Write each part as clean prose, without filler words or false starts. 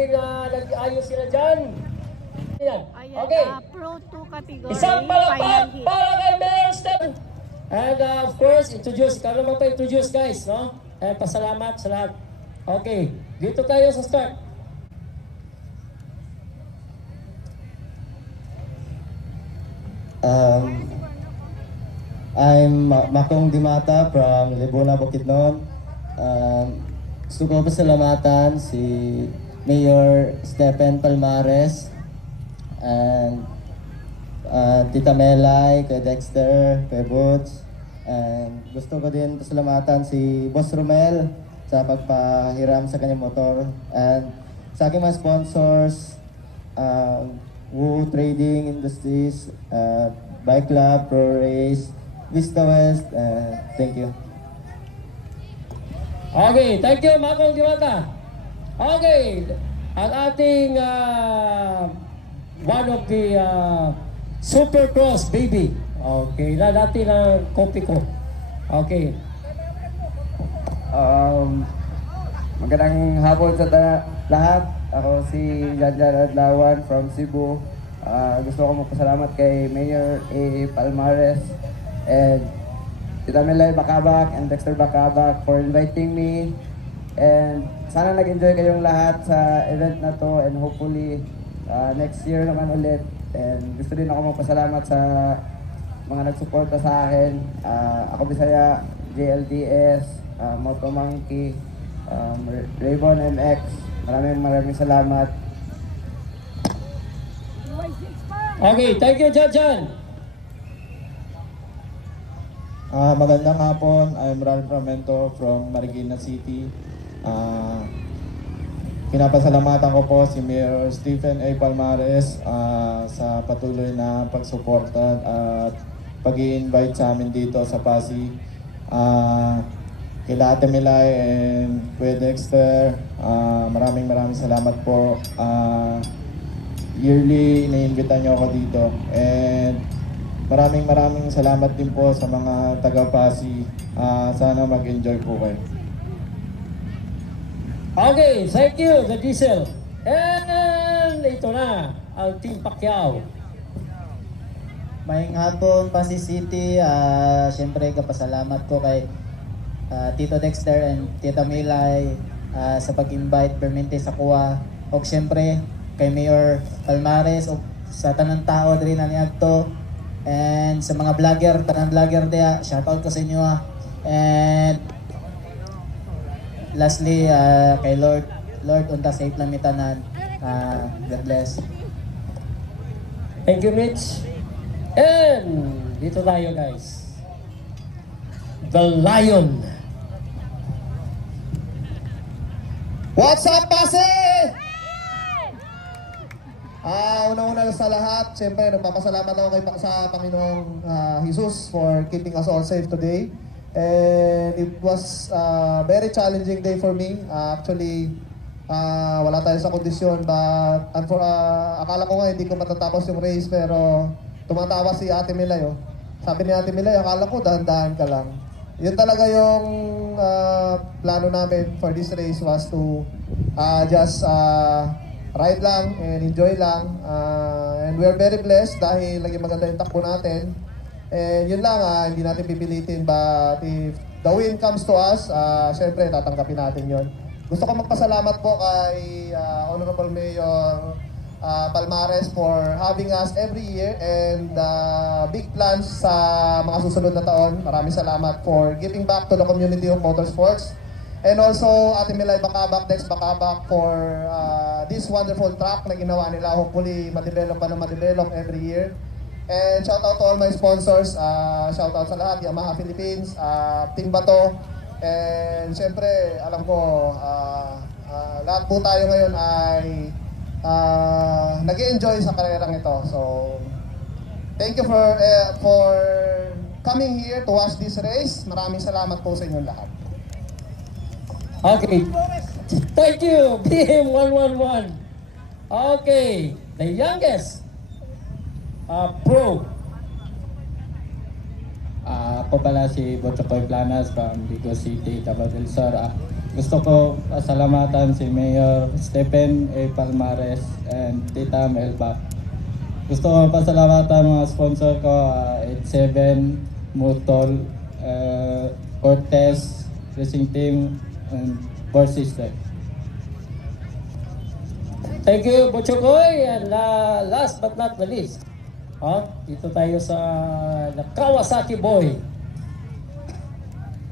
Sabi na nag-ayos sila dyan. Yan. Okay. Pro 2 category. Isang palakpak para kay Mayor Stephen. And of course, introduce. Ikaw naman pa introduce guys, no? And pasalamat sa lahat. Okay. Dito tayo sa start. I'm Makong Dimata from Libuna, Bukidnon. Gusto ko pasalamatan si Mayor Stephen Palmares and Tita Melay, kay Dexter, kay Butch. And gusto ko din pasalamatan si Boss Romel sa pagpahiram sa kanyang motor. And sa aking mga sponsors, Wu Trading Industries, Bike Club, Pro Race, Vista West, thank you. Okay, thank you Makong Dimata. Okay, ang ating one of the Supercross baby. Okay, na natin ang copy ko. Okay. Magandang hapon sa lahat. Ako si Janjan Adlawan from Cebu. Gusto ko magpasalamat kay Mayor A. Palmares and Tita Melay Bakabak and Dexter Bakabak for inviting me. And sana nag-enjoy kayong lahat sa event na to, and hopefully next year naman ulit. And gusto din ako magpasalamat sa mga nagsuporta sa akin. Ako Bisaya, JLDS, Moto Monkey, Raybon MX. Maraming salamat. Okay, thank you Janjan. Magandang hapon, I'm Ralph Ramento from Marikina City. Pinapasalamatan ko po si Mayor Stephen A. Palmares sa patuloy na pagsuporta at pag-i-invite sa amin dito sa Pasig. Kila Ate Milay and Kuya Dexter, maraming salamat po. Yearly ina-invita niyo ako dito, and maraming salamat din po sa mga taga-Pasig. Sana mag-enjoy po kayo. Okay, thank you, the Diesel. And ito na, ang Team Pacquiao. Maayong hapon, Pasig City. Siyempre, kapasalamat ko kay Tito Dexter and Tita Milay sa pag-invite permente sa kuha. O siyempre, kay Mayor Palmares o sa tanang tao rin na niagto. And sa mga vlogger, tanang vlogger diya, shoutout ko sa inyo. And lastly, kay Lord unta safe lang mitanan. God bless. Thank you, Rich. And dito tayo, guys. The Lion. What's up, Pasig? Una-una sa lahat, siyempre nagpapasalamat ako sa Panginoong Jesus for keeping us all safe today. And it was a very challenging day for me. Actually, wala tayo sa kondisyon, but akala ko nga hindi ko matatapos yung race, pero tumatawa si Ate Milay. Oh. Sabi ni Ate Milay, akala ko dahan-dahan ka lang. Yun talaga yung plano namin for this race, was to just ride lang and enjoy lang. And we are very blessed dahil lagi maganda yung takbo natin. And yun lang, hindi natin pipilitin, but if the win comes to us, syempre tatanggapin natin yun. Gusto ko magpasalamat po kay Honorable Mayor Palmares for having us every year, and big plans sa mga susunod na taon. Maraming salamat for giving back to the community of motorsports. And also, Ate Milay Bakabak, Dex Bakabak for this wonderful track na ginawa nila. Hopefully, ma-develop pa na ma-develop every year. And shout out to all my sponsors. Shout out sa lahat, Yamaha Philippines, Team Bato. And syempre, alam ko, lahat po tayo ngayon ay nag-i-enjoy sa karerang ito. So, thank you for coming here to watch this race. Maraming salamat po sa inyong lahat. Okay. Thank you, BM111. Okay. The youngest pro. Ako pala si Bochokoy Planas from Bigo City, Davao del Sur. gusto ko pasalamatan si Mayor Stephen A. Palmares and Tita Melba. Gusto ko pasalamatan mga sponsor ko, 87, Mutol, Cortez, Racing Team, and Four Sisters. Thank you, Butchokoy. And last but not the least, dito tayo sa Kawasaki Boy.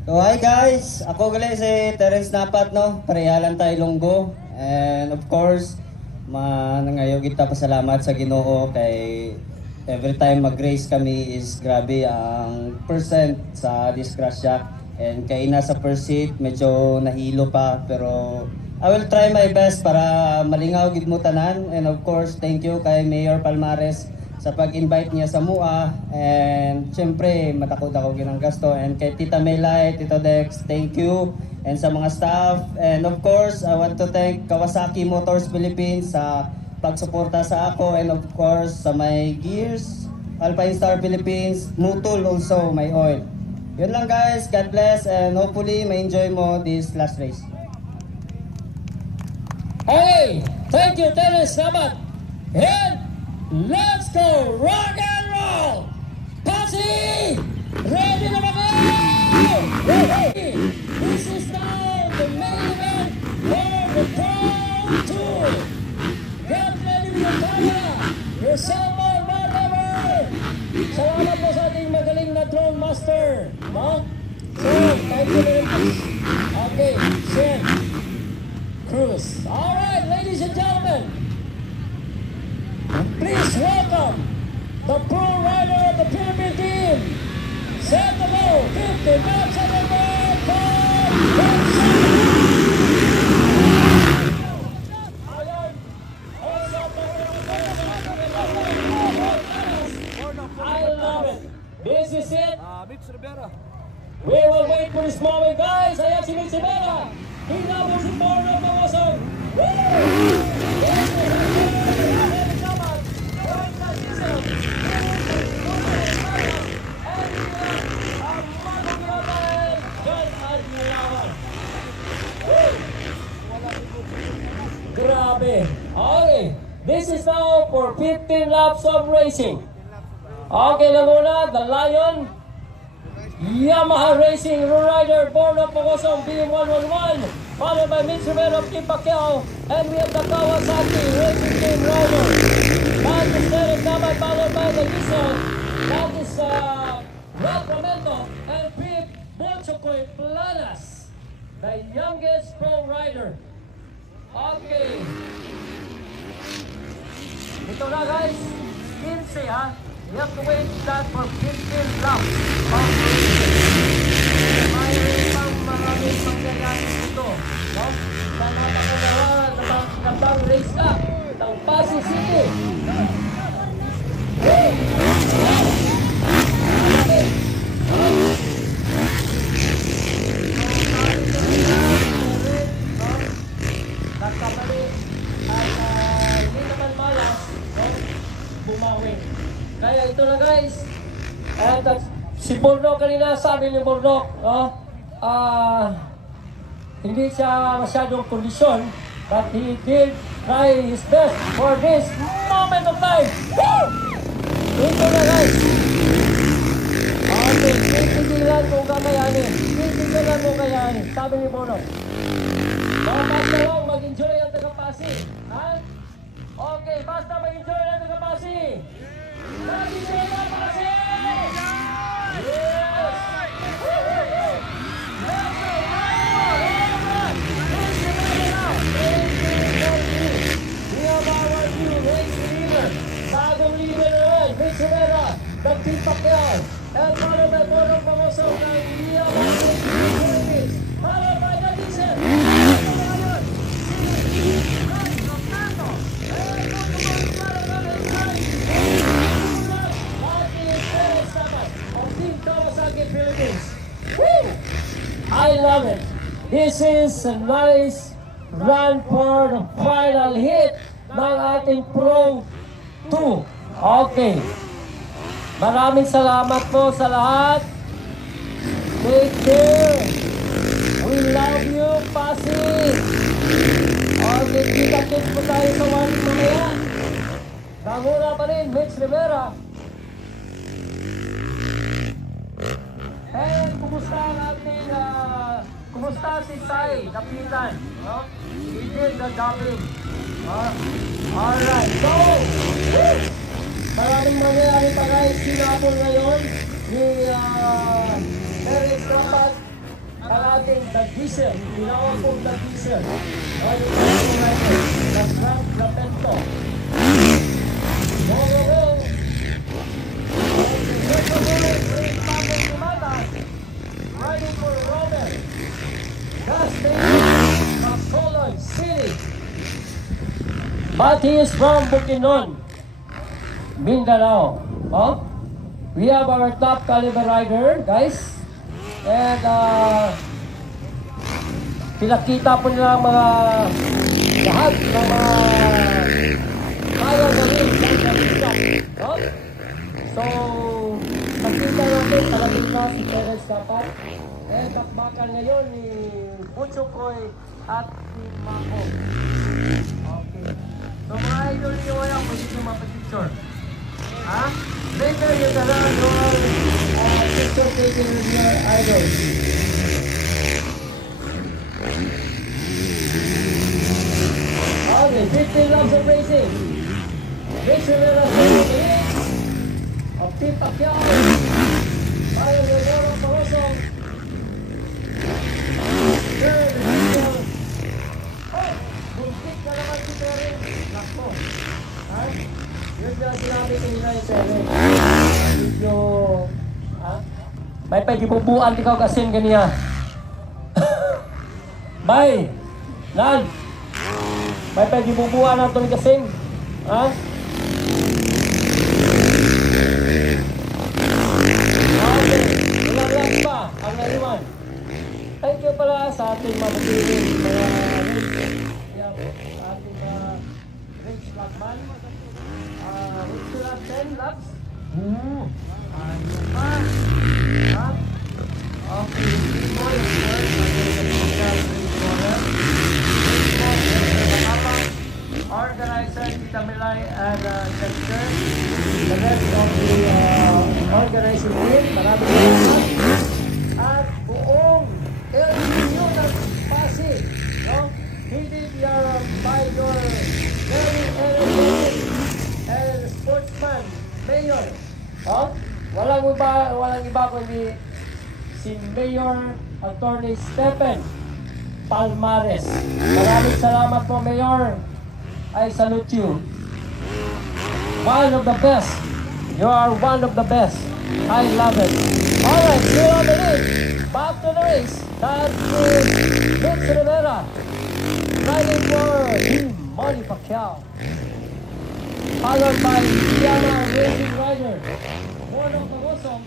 So hi guys, ako gali si Terence Napat no, pareha lang tayo Ilonggo. And of course, nangayo kita pasalamat sa Ginoo kay every time mag-race kami is grabe ang percent sa disgrasya. And kay nasa first seat, medyo nahilo pa pero I will try my best para malingaw gid mo tanan. And of course, thank you kay Mayor Palmares sa pag-invite niya sa MUA, and syempre matakot ako ginang gasto, and kay Tita Melay, Tito Dex, thank you, and sa mga staff, and of course I want to thank Kawasaki Motors Philippines sa pagsuporta sa ako, and of course sa my gears, Alpine Star Philippines, Mutol also, my oil. Yun lang guys, God bless, and hopefully ma-enjoy mo this last race. Hey, thank you, Terence Namat. And let's go rock and roll! Posse! Ready to go! Ready! This is now the main event for the Pro Tour. Get ready to go! Your Salmon Marlever! Salamat po sa ating magaling na drone master. No? So, thank you very much. Okay, Shen. Cruz. Alright, ladies and gentlemen. Please welcome the pro rider of the Pyramid team. Set to go, 50 minutes on the road I love it. This is it. We will wait for this moment, guys. Ayan si Mitch Rivera. Hinabos si Borno Pangosong. Grabe. Okay. This is now for 15 laps of racing. Okay na muna, the Lion, Yamaha Racing Rider, Borno Pangosong BM111, followed by Mitch Rivera of Team Pacquiao, and we have the Kawasaki Racing Team Rider. That is Derek Naman, followed by the Gison. That is Rod Romento and Pip Butchokoy Planas, the youngest pro rider. Okay. Ito na guys, 15 ha. You have to wait that for 15 laps. Mayroon pang maraming mangyayari dito. No? Sa natakalawa na pang race ka ng Pasig City. Nagkamali ay hindi naman malas, no? Bumawi. Kaya ito na guys, at si Bornok kanina, sabi ni Bornok, no? Hindi siya masyadong kondisyon, but he did try his best for this moment of time. Woo! Ito na guys. Okay, titigilan mo kakayanin. Titigilan mo kayanin, sabi ni Bornok. Basta lang mag-enjoy ang taga-Pasig. Ha? Okay, basta mag-enjoy ang taga-Pasig. Mag-enjoy ang taga-Pasig! Yes! We have our new race leader. Bagong leader na rin, Mitch Rivera, ng Team Pacquiao. And followed by Borong Pangosong ng Yamaha Racing Philippines. Followed by the Diesel. I love it. This is a nice run for the final hit ng ating Pro 2. Okay. Maraming salamat po sa lahat. Take care. We love you, Pasig! Okay, kita-kits po tayo sa warning mamaya. Nanguna pa rin, Mitch Rivera. And kumusta ang ating, kumusta si Sai, kapitan? No? He did the dubbing. Alright, so, maraming mangyayari pa guys, sinapol ngayon ni Terence Napat, ang ating The Diesel, tinawag pong The Diesel. Yung ating rider, the Frank Lapento. Go, go, go! Let's go, bring Pablo Timata, riding for Robert. Gas station, Bacolod City. But he is from Bukidnon, Mindanao. Oh? We have our top caliber rider, guys. And pinakita po nila ang mga lahat ng mga kaya gawin sa kanila. Oh? So, nakita natin talagang na si Terence Napat. And bakbakan ngayon ni Butchokoy at ni Mako. Okay. So mga idol nyo ngayon, pwede nyo mapapicture. Ha? Later you can have your picture taken with your idol. Okay, 15 laps of racing. Rich Rivera taking the lead of Team Pacquiao. Mario Rodoro Paroso. Third, Rizal. Oh! Buntik na naman si Terence. Nakpo. Ha? Yun na sinabi kanina yung Terence. Medyo... Ha? May pag-ibubuan ikaw kasin kaniya. May! Nan! May pag-ibubuan ang tuloy kasin. Ha? Okay. Ilang lang pa ang naliwan. Thank you pala sa ating mabuting mga ating Rich Blackman. We still have 10 laps. Yung pa. Okay, yung more of organizer, Tita Milay and Chester. The rest of the organizing team. Maraming salamat. At buong LGU ng Pasig, no? Hindi by your very energetic and sportsman mayor. No? Walang iba kundi si Mayor Attorney Stephen Palmares. Maraming salamat po, Mayor. I salute you. One of the best. You are one of the best. I love it. Alright, still on the lead. Back to the race. That is Mitch Rivera. Riding for Team Manny Pacquiao. Followed by Diana Racing Rider. Mono Pagosong.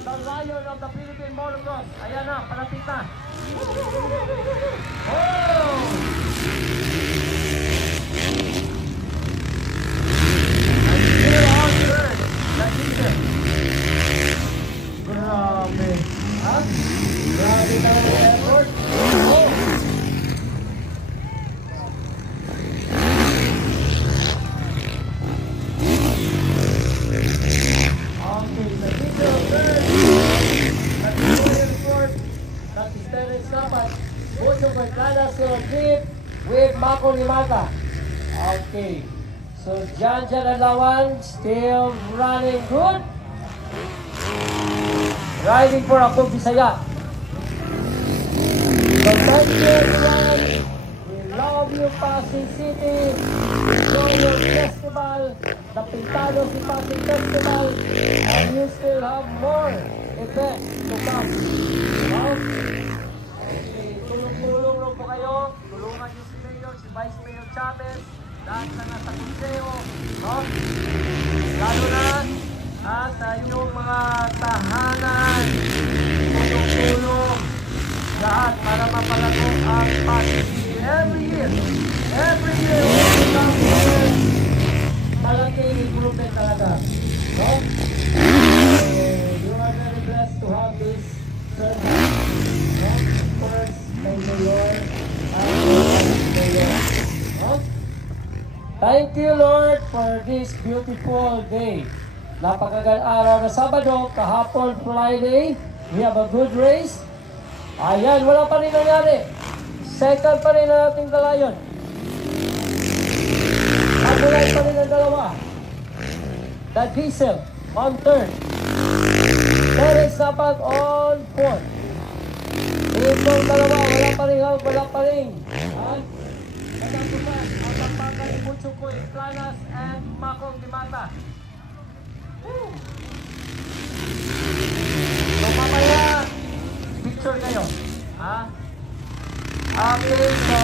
The Lion of the Philippine Motocross. Ayan na, palapit na. Oh! Still on third. The Diesel. Grabe. Ha? Grabe na ang effort. Oh! Okay, the Diesel third. That is William Ford. That is Terence Napat. Bocho Bertlana still on fifth with Mako Limata. Okay. So Jan Alawan still running good. Riding for Akog Bisaya. So thank you everyone. We love you, Pasig City. Enjoy your festival, the Pintado si Pasig Festival, and you still have more events to come. Now, tulong-tulong rin po kayo. Tulungan niyo si Mayor, si Vice Mayor Chavez, lahat na nasa konseo, no? Lalo na sa inyong mga tahanan, tulong-tulong lahat para mapalago ang Pasig City every year, malaking improvement talaga, no? You are very blessed to have this service, no? Of course, Thank you, Lord, for this beautiful day. Napakagandang araw na Sabado, kahapon Friday. We have a good race. Ayan, wala pa rin nangyari. Second pa rin na nating dalayon. Agulay pa rin ang dalawa. The Diesel on third. Terence Napat on fourth. Itong dalawa, wala pa rin help, wala pa rin. Katapusan, ang tampakan ni Butsukoy, Planas, and Makong Dimata. So mamaya, picture kayo. Okay, so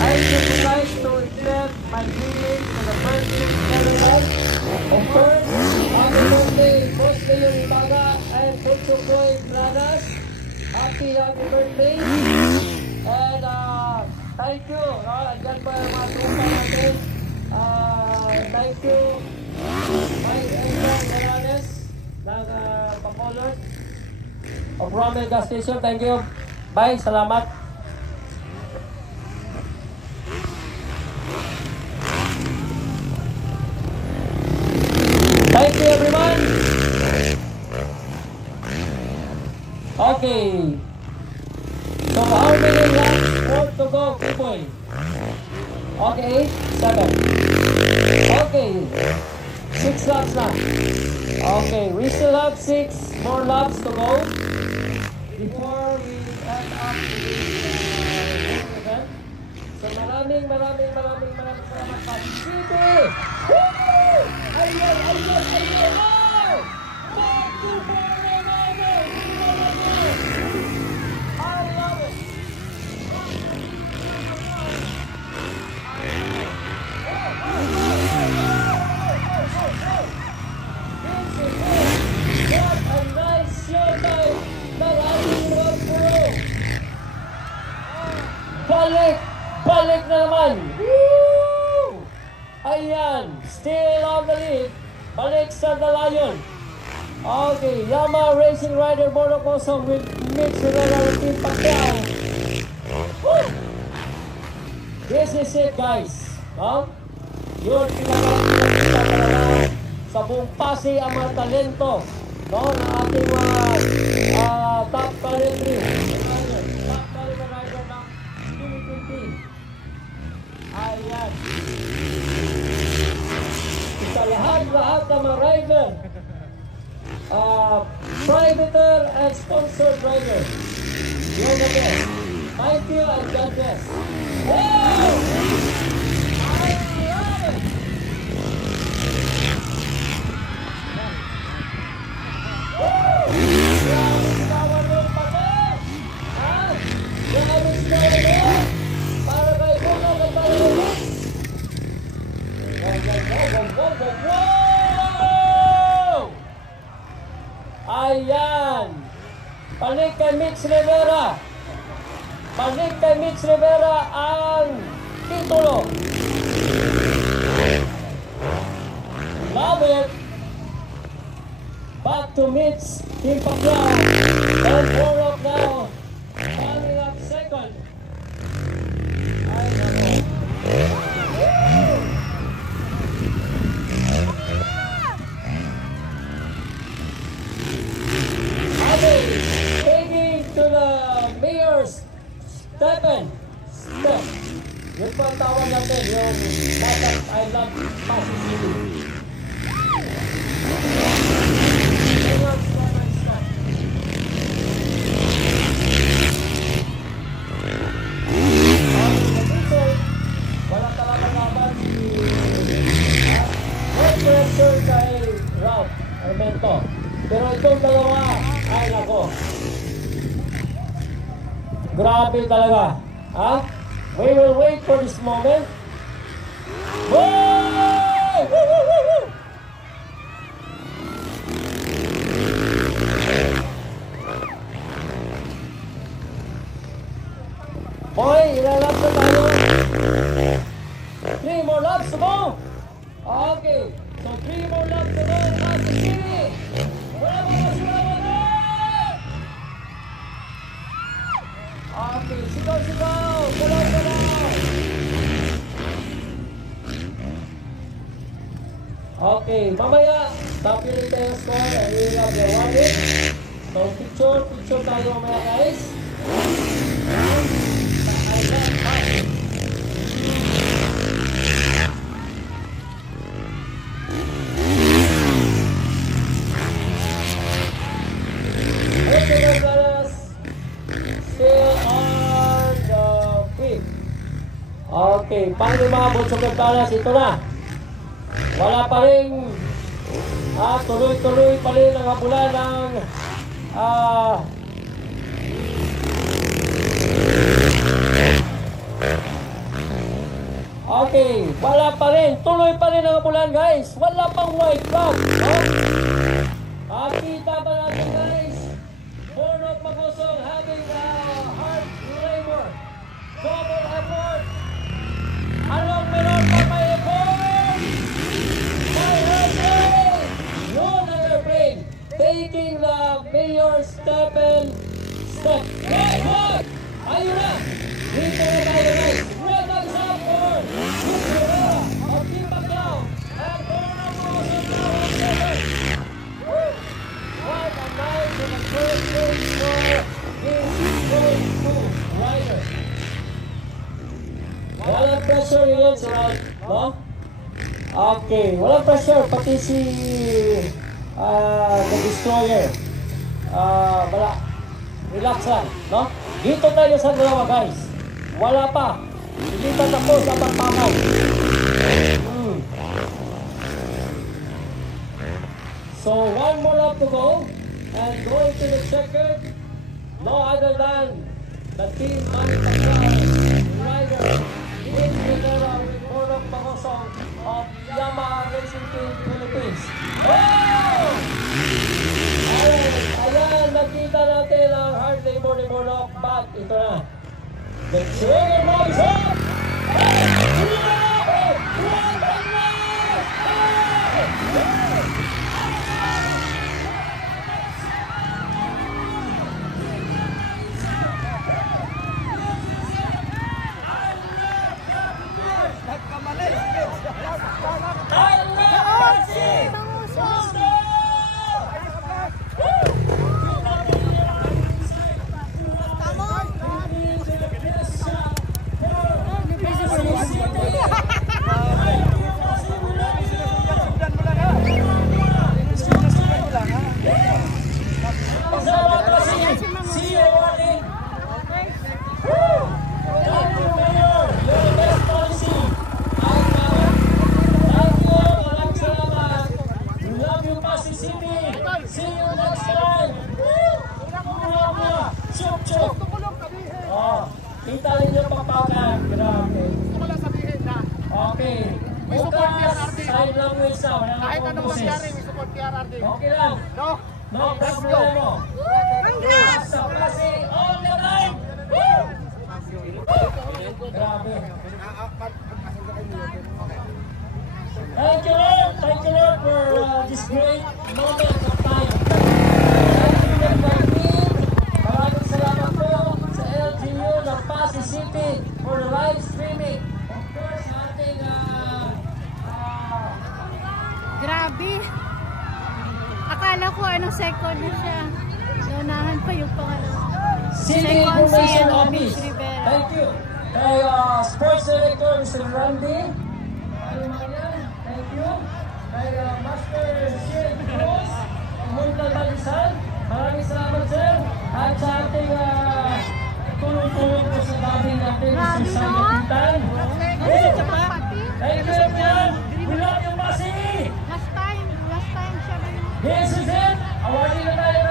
I would like to accept my greetings to the first six candidates. Of course, happy birthday, Boss Mayor Ibaga and Butsukoy, Planas. Happy birthday. And thank you. Andyan pa yung mga tropa natin. Thank you. Mike Edgar Morales ng Bacolod of Rommel Gas Station. Thank you. Bye. Salamat. Thank you, everyone. Okay. So how many laps more to go, people? Okay, 7. Okay, 6 laps na. Okay, we still have 6 more laps to go before we end up this event. So maraming salamat pa. City! Woo! Ayun! Oh! 4-2-4! I love it. What a nice showtime ng ating road crew. Balik na naman. Woo! Ayan, still on the lead. Balik sa dalayon. Okay, Yamaha Racing Rider Bonocosong with Mitch Rivera and Team Pacquiao. This is it, guys. Yun, pinakita talaga sa buong Pasay ang mga talento ng ating mga top caliber rider ng 2020. Ayan. Sa lahat ng mga rider, privateer and sponsored rider. You're the best. Thank you and God bless. Wow! I love it! Woo! Grabe sinawa nun pa ba? Grabe sinawa nun? Para kay Bunga ng Balawin. Wow! Ayan! Balik kay Mitch Rivera. Balik kay Mitch Rivera ang titulo. Love it! Back to Mitch, Team Pacquiao. And Warlock now. Coming up second. Ay, nako. Taking to the mayor's Step. Yun po ang tawag natin, yung Batak I Love Pasay City. Wala talaga naman si pressure kay Ralph Armento. Pero itong dalawa, ay nako. Grabe talaga. We will wait for this moment. Whoa! Woo, woo, woo, woo! Boy, ilang laps na tayo? 3 more laps to go. Okay. So 3 more laps to go. Pasay City. Wala mo masulawan na! Okay, sigaw! Galaw! Okay, mamaya, tapos tayo yung score and we will have the warning. So, picture tayo mamaya guys. Okay, guys, still on the field. Okay, paano yung mga Bunso Quintanas? Ito na. Wala pa rin, tuloy-tuloy pa rin ang habulan ng okay, wala pa rin, tuloy pa rin ang habulan guys. Wala pang white flag, no? Kita ba natin guys? Bornok Magosong having hard labor, double effort. Along meron pa may effort. One other plane taking the mayor's step. Hey, what? Ayun na! Dito na tayo guys. Red hands up for Rivera of Team Baclaw. And Bornok Magosong now on seven. What a night in the first race for this Gold 2 rider. Walang pressure yun si Rod, no? Okay, walang pressure, pati si The Destroyer. Wala, relax lang, no? Dito tayo sa dalawa guys. Wala pa, hindi pa tapos ang pagpamaw. So one more lap to go, and going to the checkered, no other than the Team Baclaw rider. With Rivera with Bornok Magosong of Yamaha Racing Team Philippines. Oh! Ayan, nakita natin ang hard labor ni Bornok, but ito na. The trigger moves up! Kita ninyo pagpagan. Grabe. Gusto ko lang sabihin na Okay. may support PRRD. Side language na. Wala Kahit na anong mangyari, may support PRRD. Okay lang. No? No problema. Congrats! Sa klase all the time. Woo! Grabe. Thank you Lord for this great moment of time. Maraming salamat po sa LGU ng Pasig City for the live streaming. Of course, ating Grabe. Akala ko anong second na siya. Naunahan pa yung pangalawa. City Second si Information Miss Office. Rivera. Thank you. Kay Sports Director Mr. Randy. Thank you. Kay Master Shane Cruz. Muntal Balisan. Maraming salamat sir. At sa ating tulong-tulong po sa babi natin Grabe, Mr. no? Sangapitan. Pati. Thank you everyone. We love you Pasig. Last time siya rin. This is it. Awarding na tayo